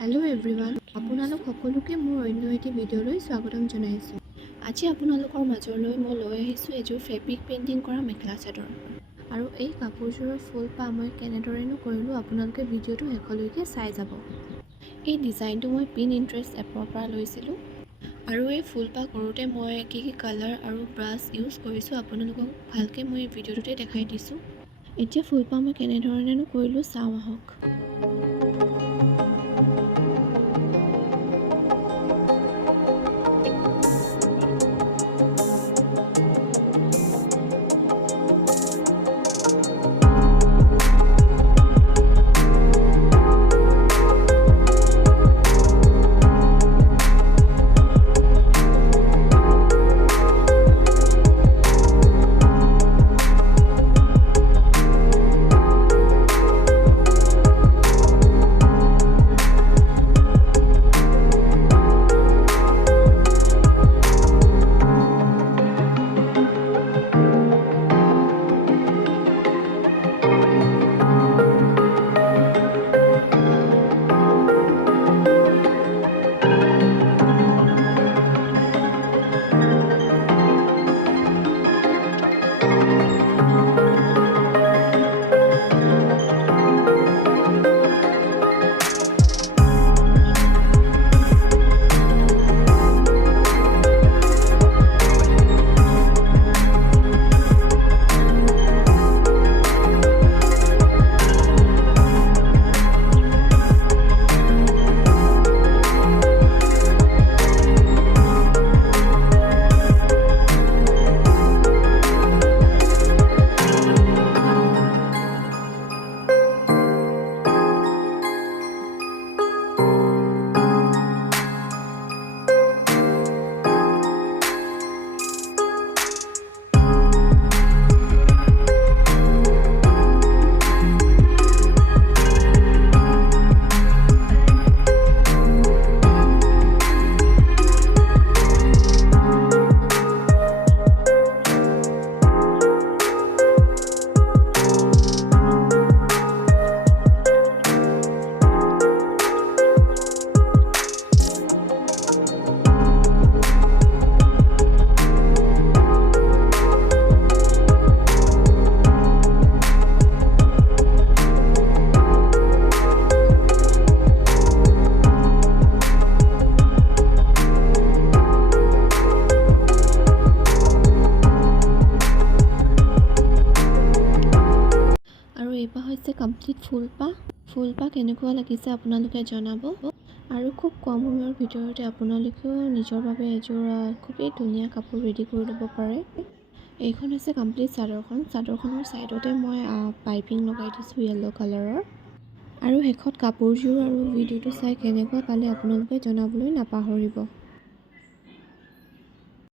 Hello' everyone, আপোনালোক সকলোকে মোৰ অন্য এটি ভিডিঅ'লৈ স্বাগতম জনাইছোঁ। আজি আপোনালোকৰ মাজলৈ মই লৈ আহিছোঁ এযোৰ ফেব্ৰিক পেইণ্টিং কৰা মেখেলা চাদৰ। আৰু এই কাপোৰযোৰৰ ফুলপাহ মই কেনেদৰেনো কৰিলোঁ আপোনালোকে ভিডিঅ'টো শেষলৈকে চাই যাব। এই ডিজাইনটো মই পিনইণ্টাৰেষ্ট এপৰ পৰা লৈছিলোঁ। আৰু এই ফুলপাহ কৰোঁতে মই কি কালাৰ আৰু ব্ৰাছ ইউজ কৰিছোঁ আপোনালোকক ভালকৈ মই এই ভিডিঅ'টোতে দেখাই দিছোঁ। এতিয়া ফুলপাহ মই কেনেধৰণেনো কৰিলোঁ চাওঁ আহক। আৰু এইবাৰ হৈছে কমপ্লিট ফুলপাহ কেনেকুৱা লাগিছে আপোনালোকে জনাব। আৰু খুব কম সময়ৰ ভিতৰতে আপোনালোকেও নিজৰ বাবে এযোৰ খুবেই ধুনীয়া কাপোৰ ৰেডি কৰি ল'ব পাৰে। এইখন হৈছে কমপ্লিট চাদৰখনৰ ছাইডতে মই পাইপিং লগাই দিছোঁ য়েল্ল' কালাৰৰ। আৰু শেষত কাপোৰযোৰ আৰু ভিডিঅ'টো চাই কেনেকুৱা পালে আপোনালোকে জনাবলৈ নাপাহৰিব।